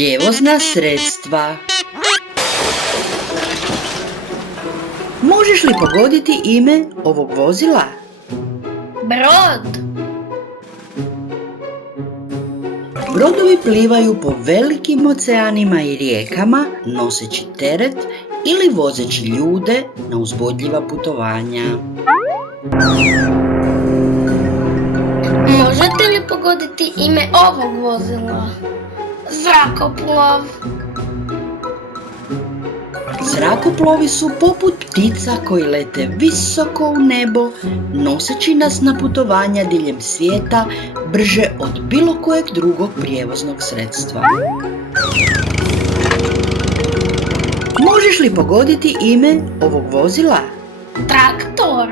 Prijevozna sredstva. Možeš li pogoditi ime ovog vozila? Brod. Brodovi plivaju po velikim oceanima i rijekama, noseći teret ili vozeći ljude na uzbudljiva putovanja. Možete li pogoditi ime ovog vozila? Zrakoplov. Zrakoplovi su poput ptica koji lete visoko u nebo, noseći nas na putovanja diljem svijeta brže od bilo kojeg drugog prijevoznog sredstva. Možeš li pogoditi ime ovog vozila? Traktor.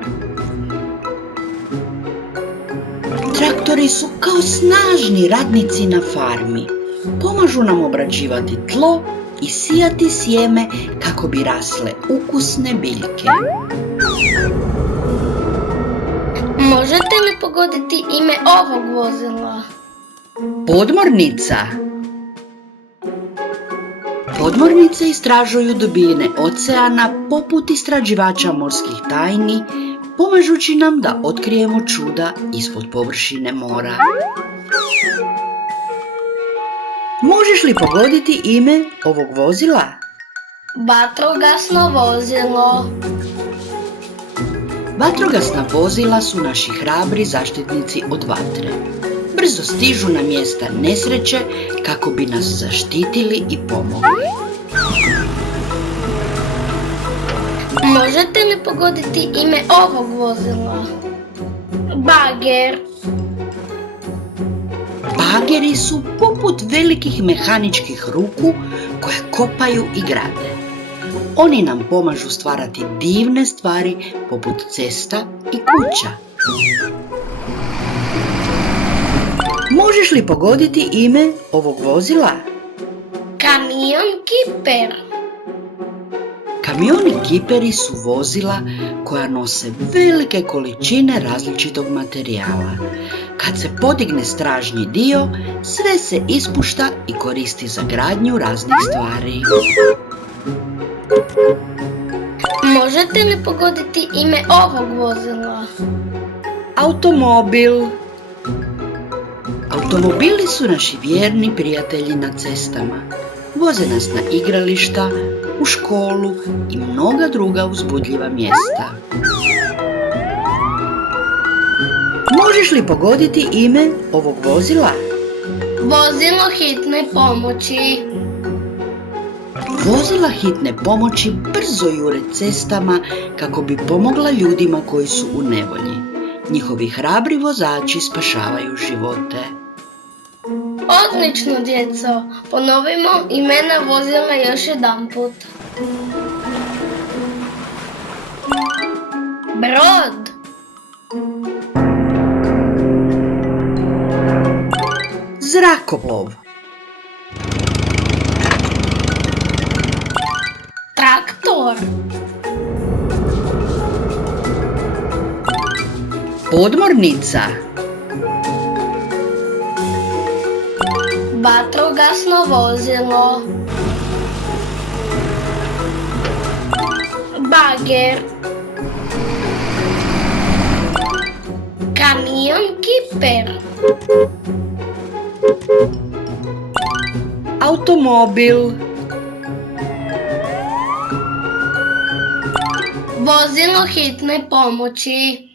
Traktori su kao snažni radnici na farmi. Pomažu nam obrađivati tlo i sijati sjeme kako bi rasle ukusne biljke. Možete li pogoditi ime ovog vozila? Podmornica. Podmornice istražuju dubine oceana poput istraživača morskih tajni, pomažući nam da otkrijemo čuda ispod površine mora. Možeš li pogoditi ime ovog vozila? Vatrogasno vozilo. Vatrogasna vozila su naši hrabri zaštitnici od vatre. Brzo stižu na mjesta nesreće kako bi nas zaštitili i pomogli. Možete li pogoditi ime ovog vozila? Bager. Bageri su poput velikih mehaničkih ruku koje kopaju i grade. Oni nam pomažu stvarati divne stvari poput cesta i kuća. Možeš li pogoditi ime ovog vozila? Kamion kiper. Kamioni kiperi su vozila koja nose velike količine različitog materijala. Kad se podigne stražnji dio, sve se ispušta i koristi za gradnju raznih stvari. Možete li pogoditi ime ovog vozila? Automobil. Automobili su naši vjerni prijatelji na cestama. Voze nas na igrališta, u školu i mnoga druga uzbudljiva mjesta. Možeš li pogoditi ime ovog vozila? Vozilo hitne pomoći. Vozila hitne pomoći brzo jure cestama kako bi pomogla ljudima koji su u nevolji. Njihovi hrabri vozači spašavaju živote. Odlično, djeco. Ponovimo imena vozila još jedanput. Brod. Zrakoplov. Traktor. Podmornica. Vatrogasno vozilo. Bager. Kamion kiper. Automobil. Vozilo hitne pomoći.